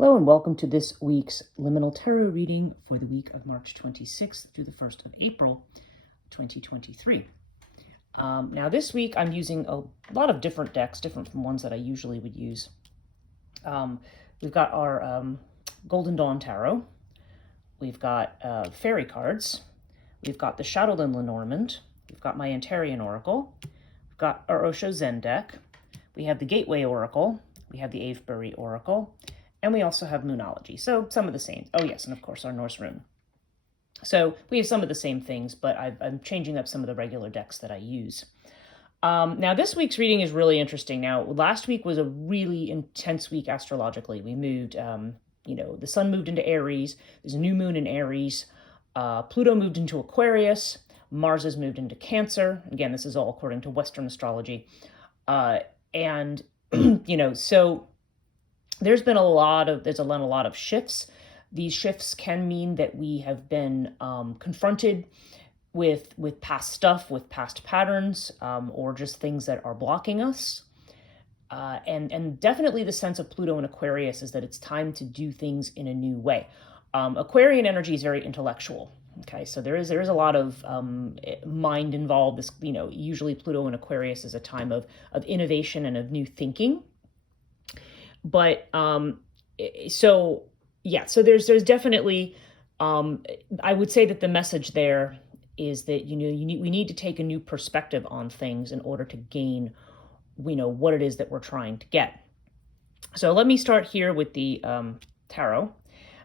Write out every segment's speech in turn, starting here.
Hello and welcome to this week's Liminal Tarot reading for the week of March 26th through the 1st of April, 2023. Now this week I'm using a lot of different decks, different from ones that I usually would use. We've got our Golden Dawn Tarot, we've got Fairy cards, we've got the Shadowland Lenormand, we've got my Antarian Oracle, we've got our Osho Zen deck, we have the Gateway Oracle, we have the Avebury Oracle, and we also have Moonology. So some of the same. Oh yes, and of course our Norse Rune. So we have some of the same things, but I'm changing up some of the regular decks that I use. Now this week's reading is really interesting. Now last week was a really intense week astrologically. We moved, the sun moved into Aries. There's a new moon in Aries. Pluto moved into Aquarius. Mars has moved into Cancer. Again, this is all according to Western astrology. So there's been a lot of shifts. These shifts can mean that we have been confronted with past stuff, with past patterns, or just things that are blocking us. And definitely the sense of Pluto and Aquarius is that it's time to do things in a new way. Aquarian energy is very intellectual. Okay, so there is a lot of mind involved. This, usually Pluto and Aquarius is a time of innovation and of new thinking. But so there's definitely I would say that the message there is that we need to take a new perspective on things in order to gain what it is that we're trying to get. So let me start here with the tarot.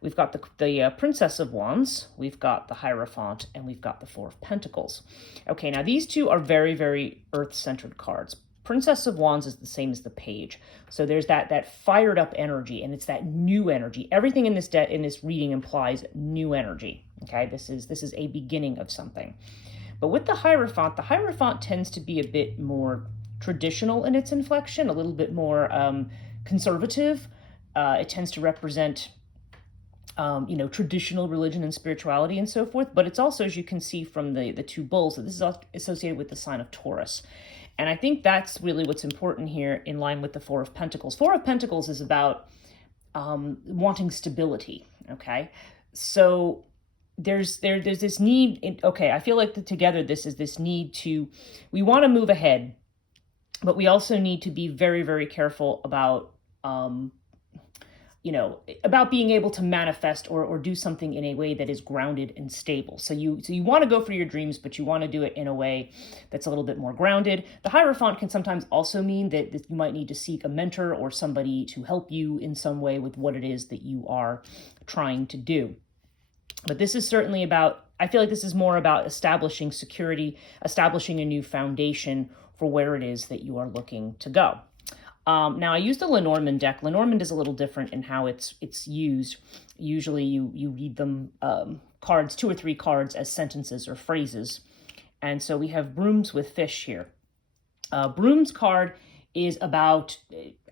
We've got the Princess of Wands, we've got the Hierophant, and we've got the Four of Pentacles. Okay, now these two are very, very earth-centered cards. Princess of Wands is the same as the Page. So there's that fired up energy, and it's that new energy. Everything in this reading implies new energy. Okay, this is a beginning of something. But with the Hierophant tends to be a bit more traditional in its inflection, a little bit more conservative. It tends to represent traditional religion and spirituality and so forth. But it's also, as you can see from the two bulls, that this is associated with the sign of Taurus. And I think that's really what's important here in line with the Four of Pentacles. Four of Pentacles is about wanting stability, okay? So there's this need, I feel like together this is this need we want to move ahead, but we also need to be very, very careful about about being able to manifest or do something in a way that is grounded and stable. So you want to go for your dreams, but you want to do it in a way that's a little bit more grounded. The Hierophant can sometimes also mean that you might need to seek a mentor or somebody to help you in some way with what it is that you are trying to do. But this is certainly I feel like this is more about establishing security, establishing a new foundation for where it is that you are looking to go. Now I used the Lenormand deck. Lenormand is a little different in how it's used. Usually you read them cards, 2 or 3 cards as sentences or phrases. And so we have Brooms with Fish here. Brooms card is about,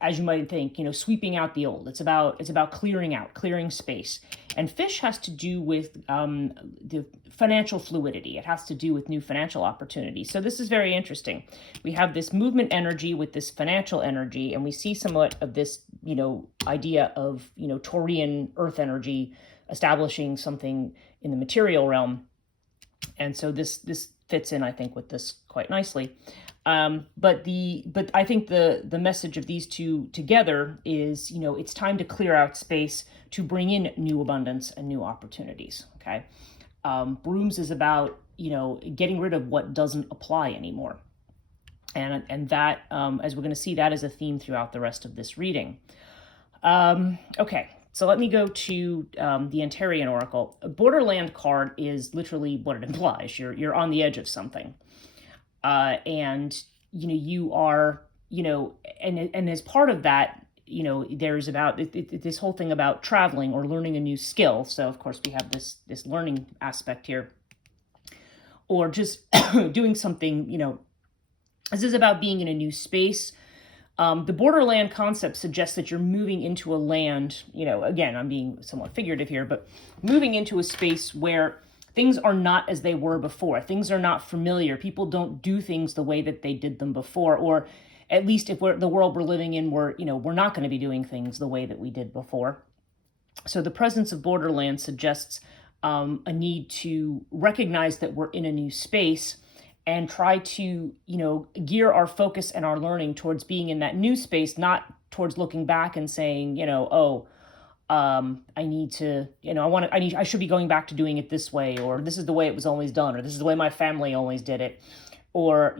as you might think, sweeping out the old. It's about clearing space. And Fish has to do with the financial fluidity. It has to do with new financial opportunities. So this is very interesting. We have this movement energy with this financial energy, and we see somewhat of this, idea of, Taurian earth energy establishing something in the material realm. And so this fits in, I think, with this quite nicely. But I think the message of these two together is, it's time to clear out space to bring in new abundance and new opportunities. Okay. Brooms is about, getting rid of what doesn't apply anymore. And that, as we're going to see, that is a theme throughout the rest of this reading. Okay. So let me go to the Antarian Oracle. A Borderland card is literally what it implies. You're on the edge of something. And you are, and as part of that, there's about this whole thing about traveling or learning a new skill. So of course we have this learning aspect here, or just doing something. This is about being in a new space. The borderland concept suggests that you're moving into a land, again, I'm being somewhat figurative here, but moving into a space where things are not as they were before. Things are not familiar. People don't do things the way that they did them before, or at least if the world we're living in, we're not going to be doing things the way that we did before. So the presence of borderlands suggests a need to recognize that we're in a new space and try to, gear our focus and our learning towards being in that new space, not towards looking back and saying, oh, I need to, I should be going back to doing it this way, or this is the way it was always done, or this is the way my family always did it, or,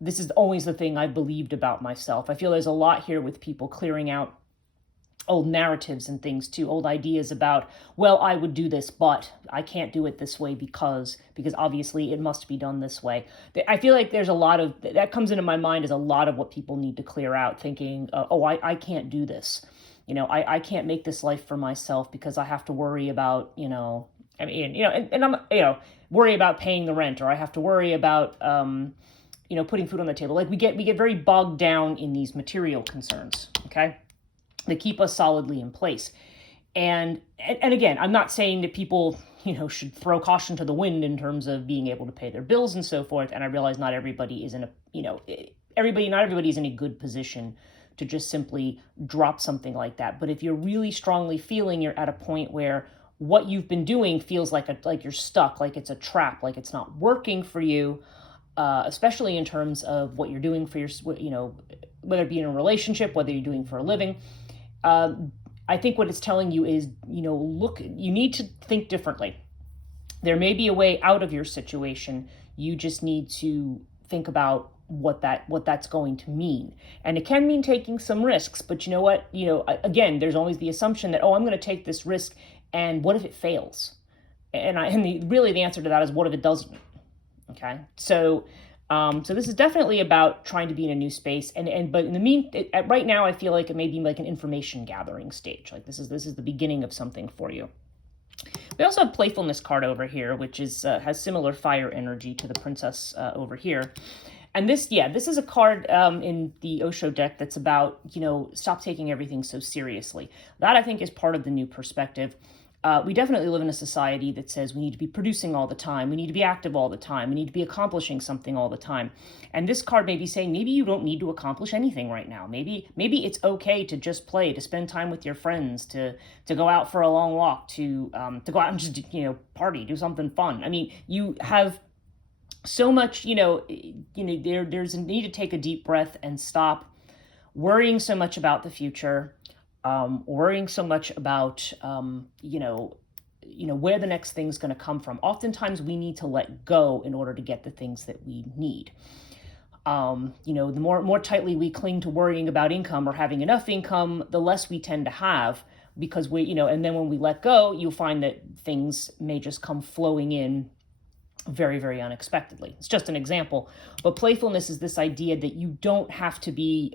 this is always the thing I believed about myself. I feel there's a lot here with people clearing out old narratives and things too, old ideas about, well, I would do this, but I can't do it this way because obviously it must be done this way. I feel like there's a lot of that comes into my mind as a lot of what people need to clear out, thinking, oh, I can't do this. I can't make this life for myself because I have to worry about, and I'm, worry about paying the rent, or I have to worry about, putting food on the table. Like we get very bogged down in these material concerns. Okay. That keep us solidly in place. And again, I'm not saying that people, should throw caution to the wind in terms of being able to pay their bills and so forth. And I realize not everybody is in a, not everybody is in a good position to just simply drop something like that. But if you're really strongly feeling you're at a point where what you've been doing feels like you're stuck, like it's a trap, like it's not working for you, especially in terms of what you're doing for your, whether it be in a relationship, whether you're doing for a living, I think what it's telling you is, look, you need to think differently. There may be a way out of your situation. You just need to think about what that's going to mean. And it can mean taking some risks, but you know what? Again, there's always the assumption that, oh, I'm going to take this risk, and what if it fails? Really the answer to that is, what if it doesn't? Okay. So this is definitely about trying to be in a new space, but in the right now, I feel like it may be like an information gathering stage. Like this is the beginning of something for you. We also have Playfulness card over here, which is has similar fire energy to the Princess over here. And this is a card in the Osho deck that's about, stop taking everything so seriously. That, I think, is part of the new perspective. We definitely live in a society that says we need to be producing all the time. We need to be active all the time. We need to be accomplishing something all the time. And this card may be saying, maybe you don't need to accomplish anything right now. Maybe it's okay to just play, to spend time with your friends, to go out for a long walk, to go out and just, party, do something fun. I mean, you have so much, there's a need to take a deep breath and stop worrying so much about the future, worrying so much about, where the next thing's going to come from. Oftentimes we need to let go in order to get the things that we need. The more tightly we cling to worrying about income or having enough income, the less we tend to have, because and then when we let go, you'll find that things may just come flowing in very, very unexpectedly. It's just an example. But playfulness is this idea that you don't have to be,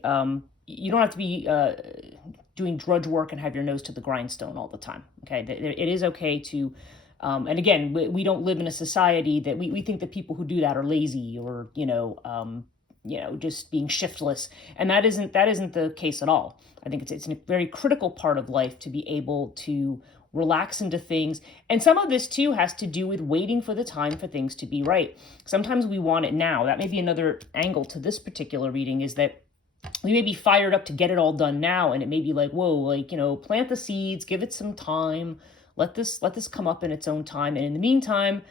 doing drudge work and have your nose to the grindstone all the time. Okay, it is okay to, and again, we don't live in a society that we think that people who do that are lazy or just being shiftless, and that isn't the case at all. I think it's a very critical part of life to be able to relax into things. And some of this too has to do with waiting for the time for things to be right. Sometimes we want it now. That may be another angle to this particular reading, is that we may be fired up to get it all done now, and it may be like, whoa, like, plant the seeds, give it some time, let this come up in its own time. And in the meantime,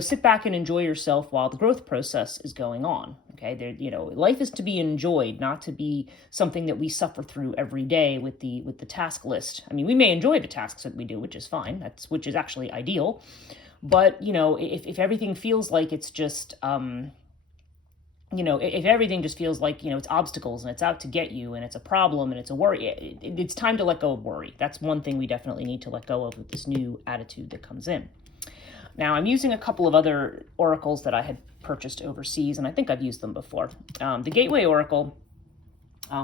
sit back and enjoy yourself while the growth process is going on. Okay, life is to be enjoyed, not to be something that we suffer through every day with the task list. I mean, we may enjoy the tasks that we do, which is fine. Which is actually ideal. But if everything feels like it's just if everything just feels like, it's obstacles and it's out to get you and it's a problem and it's a worry, it's time to let go of worry. That's one thing we definitely need to let go of with this new attitude that comes in. Now, I'm using a couple of other oracles that I had purchased overseas, and I think I've used them before. The Gateway Oracle,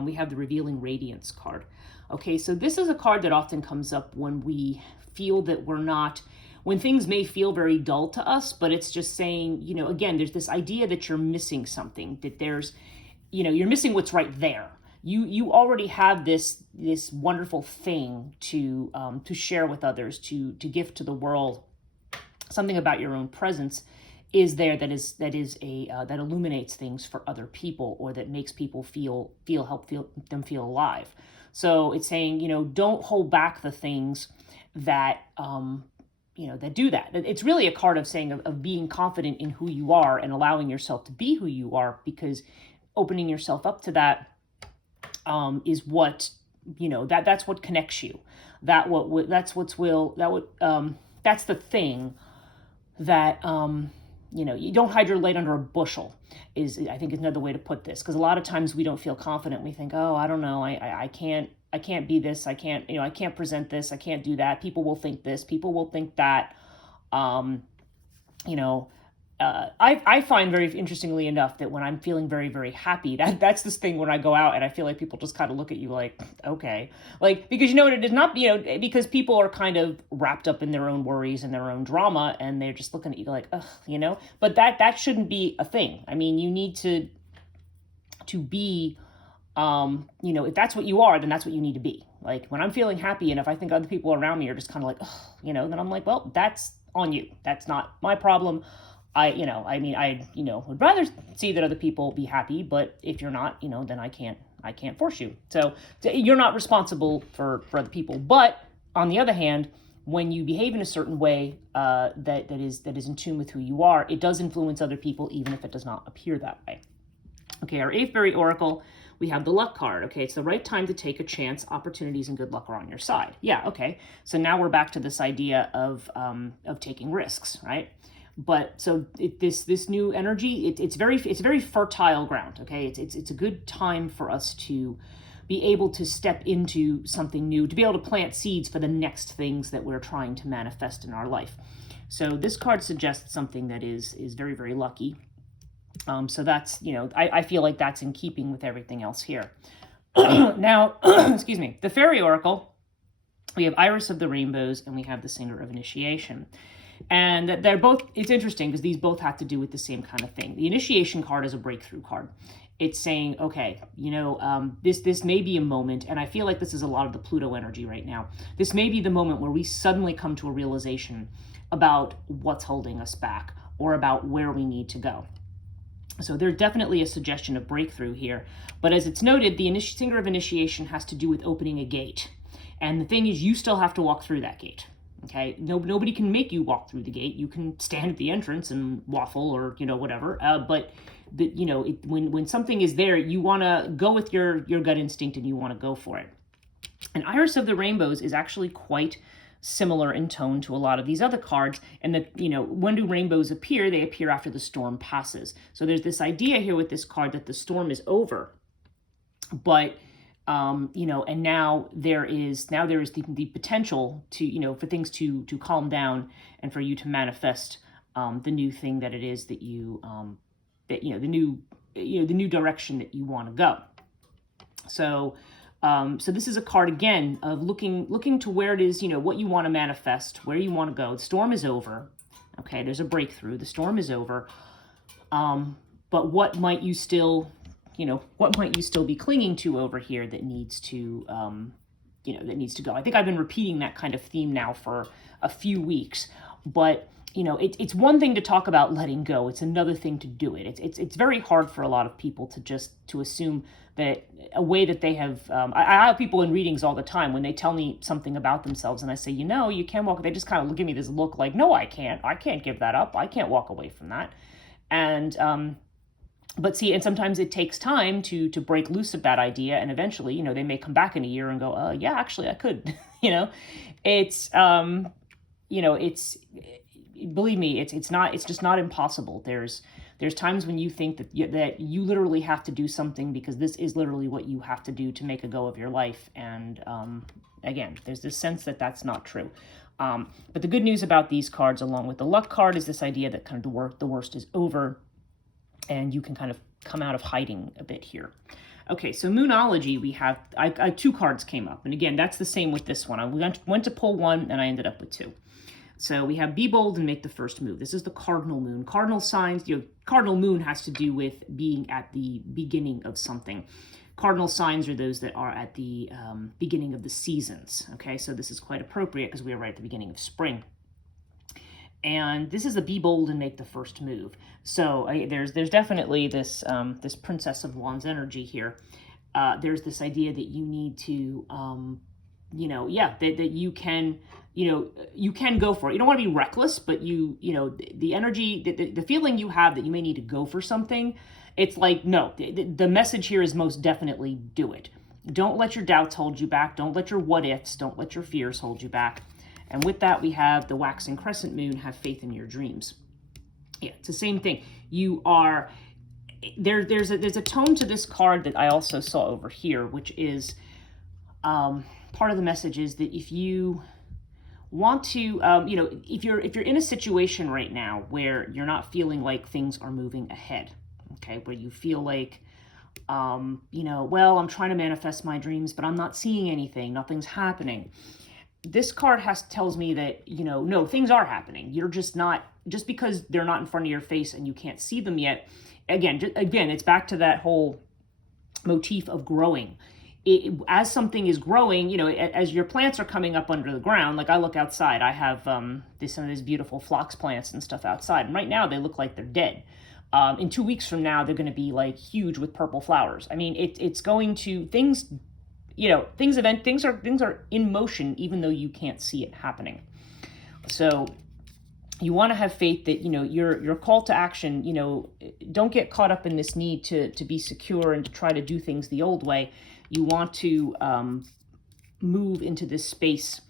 we have the Revealing Radiance card. Okay, so this is a card that often comes up when we feel that when things may feel very dull to us, but it's just saying, again, there's this idea that you're missing something, that there's, you're missing what's right there. You already have this wonderful thing to share with others, to gift to the world. Something about your own presence is there that illuminates things for other people, or that makes people help them feel alive. So it's saying, don't hold back the things that, that do that. It's really a card of saying, of being confident in who you are and allowing yourself to be who you are, because opening yourself up to that is what, that's what connects you. That's the thing that, you don't hide your light under a bushel, is, I think, is another way to put this. Because a lot of times we don't feel confident. We think, oh, I don't know, I can't be this. I can't present this. I can't do that. People will think this. People will think that. You know, I find, very interestingly enough, that when I'm feeling very, very happy, that's this thing when I go out and I feel like people just kind of look at you like, okay, like, because it is not, because people are kind of wrapped up in their own worries and their own drama, and they're just looking at you like, ugh, but that shouldn't be a thing. I mean, you need to be, if that's what you are, then that's what you need to be. Like, when I'm feeling happy, and if I think other people around me are just kind of like, ugh, then I'm like, well, that's on you. That's not my problem. I would rather see that other people be happy, but if you're not, then I can't force you. So you're not responsible for other people. But on the other hand, when you behave in a certain way that is in tune with who you are, it does influence other people, even if it does not appear that way. Okay, our Avebury Oracle, we have the luck card. Okay, it's the right time to take a chance. Opportunities and good luck are on your side. Yeah, okay. So now we're back to this idea of taking risks, right? But so this new energy, it's very fertile ground. Okay, it's a good time for us to be able to step into something new, to be able to plant seeds for the next things that we're trying to manifest in our life. So this card suggests something that is very, very lucky. So that's, I feel like that's in keeping with everything else here. Now, excuse me, the Fairy Oracle, we have Iris of the Rainbows, and we have the Singer of Initiation. And they're both, it's interesting because these both have to do with the same kind of thing. The Initiation card is a breakthrough card. It's saying, okay, this may be a moment, and I feel like this is a lot of the Pluto energy right now. This may be the moment where we suddenly come to a realization about what's holding us back, or about where we need to go. So there's definitely a suggestion of breakthrough here. But as it's noted, the Singer of Initiation has to do with opening a gate. And the thing is, you still have to walk through that gate. Okay, nobody can make you walk through the gate. You can stand at the entrance and waffle, or whatever. But when something is there, you want to go with your gut instinct, and you want to go for it. And Iris of the Rainbows is actually quite similar in tone to a lot of these other cards. And that, when do rainbows appear? They appear after the storm passes. So there's this idea here with this card that the storm is over, but and now there is the potential to, for things to calm down, and for you to manifest the new thing that it is that you the new direction that you want to go. So this is a card again of looking to where it is, what you want to manifest, where you want to go. The storm is over. Okay, there's a breakthrough. The storm is over. But what might you still be clinging to over here that needs to, go? I think I've been repeating that kind of theme now for a few weeks, but it's one thing to talk about letting go. It's another thing to do it. It's very hard for a lot of people to assume that a way that they have, I have people in readings all the time when they tell me something about themselves, and I say, you can't walk. They just kind of give me this look like, no, I can't give that up. I can't walk away from that. And, but see, and sometimes it takes time to break loose of that idea, and eventually, they may come back in a year and go, yeah, actually I could, it's, believe me, it's just not impossible. There's times when you think that you literally have to do something because this is literally what you have to do to make a go of your life. And again, there's this sense that that's not true. But the good news about these cards, along with the luck card, is this idea that kind of the worst is over, and you can kind of come out of hiding a bit here. Okay, so Moonology, we have, I two cards came up. And again, that's the same with this one. I went to pull one, and I ended up with two. So we have Be Bold and Make the First Move. This is the cardinal moon. Cardinal signs, cardinal moon has to do with being at the beginning of something. Cardinal signs are those that are at the beginning of the seasons. Okay, so this is quite appropriate because we are right at the beginning of spring. And this is the Be Bold and Make the First Move. So there's definitely this this Princess of Wands energy here. There's this idea that you need to, that you can, you can go for it. You don't want to be reckless, but the energy, the feeling you have that you may need to go for something, it's like, no, the message here is most definitely do it. Don't let your doubts hold you back. Don't let your what ifs, don't let your fears hold you back. And with that, we have the waxing crescent moon, have faith in your dreams. Yeah, it's the same thing. You are there's a tone to this card that I also saw over here, which is part of the message is that if you want to, if you're in a situation right now where you're not feeling like things are moving ahead, okay, where you feel like, well, I'm trying to manifest my dreams, but I'm not seeing anything, nothing's happening. This card tells me that, no, things are happening. You're just because they're not in front of your face and you can't see them yet. Again, it's back to that whole motif of growing. As something is growing, as your plants are coming up under the ground, like I look outside, I have some of these beautiful phlox plants and stuff outside, and right now they look like they're dead. In 2 weeks from now, they're going to be like huge with purple flowers. I mean, it's going to things are in motion, even though you can't see it happening. So you want to have faith that, your call to action, don't get caught up in this need to be secure and to try to do things the old way. You want to move into this space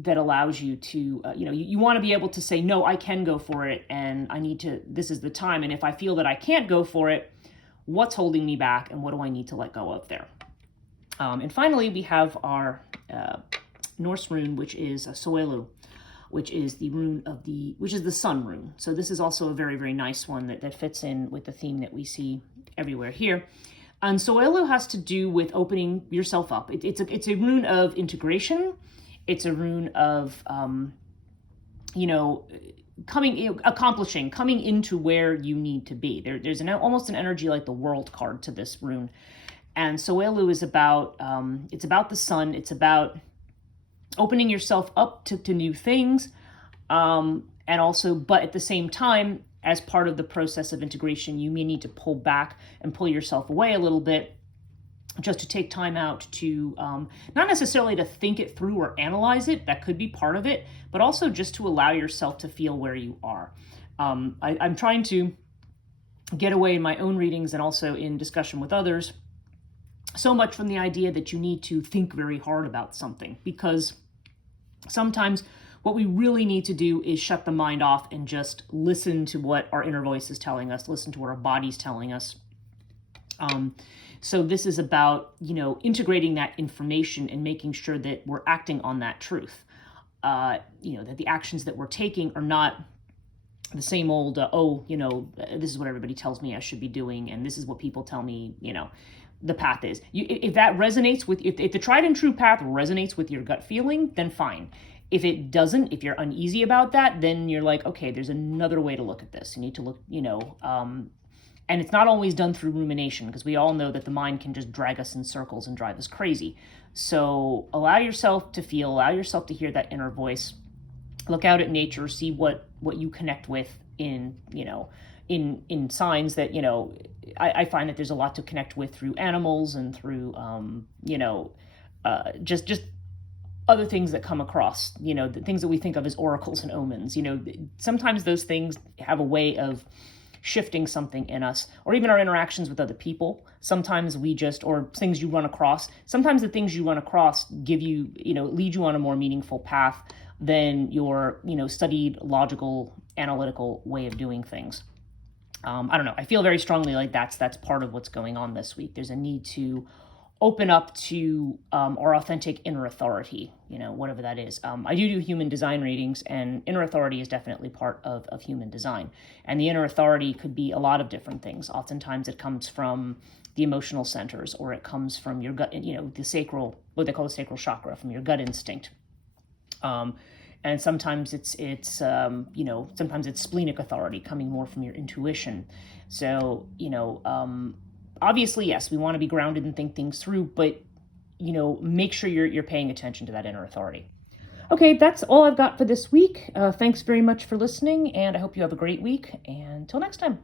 that allows you to, you want to be able to say, no, I can go for it, and this is the time. And if I feel that I can't go for it, what's holding me back, and what do I need to let go of there? And finally, we have our Norse rune, which is Soelu, which is the sun rune. So this is also a very, very nice one that fits in with the theme that we see everywhere here. And Soelu has to do with opening yourself up. It's a rune of integration. It's a rune of, coming into where you need to be. There's almost an energy like the world card to this rune. And Soelu is about, it's about the sun. It's about opening yourself up to new things. And also, but at the same time, as part of the process of integration, you may need to pull back and pull yourself away a little bit, just to take time out to, not necessarily to think it through or analyze it, that could be part of it, but also just to allow yourself to feel where you are. I'm trying to get away in my own readings and also in discussion with others, so much from the idea that you need to think very hard about something, because sometimes what we really need to do is shut the mind off and just listen to what our inner voice is telling us, listen to what our body's telling us. So this is about, integrating that information and making sure that we're acting on that truth. That the actions that we're taking are not the same old, this is what everybody tells me I should be doing, and this is what people tell me, the path is. If that resonates with, if the tried and true path resonates with your gut feeling, then fine. If it doesn't, if you're uneasy about that, then you're like, okay, there's another way to look at this. You need to look, and it's not always done through rumination, because we all know that the mind can just drag us in circles and drive us crazy. So allow yourself to feel, allow yourself to hear that inner voice. Look out at nature, see what you connect with in signs that, I find that there's a lot to connect with through animals and through, just other things that come across, the things that we think of as oracles and omens. Sometimes those things have a way of shifting something in us, or even our interactions with other people. Sometimes or things you run across. Sometimes the things you run across give you, lead you on a more meaningful path than your, studied, logical, analytical way of doing things. I don't know. I feel very strongly like that's part of what's going on this week. There's a need to open up to our authentic inner authority, whatever that is. I do human design readings, and inner authority is definitely part of human design. And the inner authority could be a lot of different things. Oftentimes it comes from the emotional centers, or it comes from your gut, the sacral, what they call the sacral chakra, from your gut instinct. And sometimes it's sometimes it's splenic authority, coming more from your intuition. So, obviously, yes, we want to be grounded and think things through, but, make sure you're paying attention to that inner authority. Okay, that's all I've got for this week. Thanks very much for listening, and I hope you have a great week. And until next time.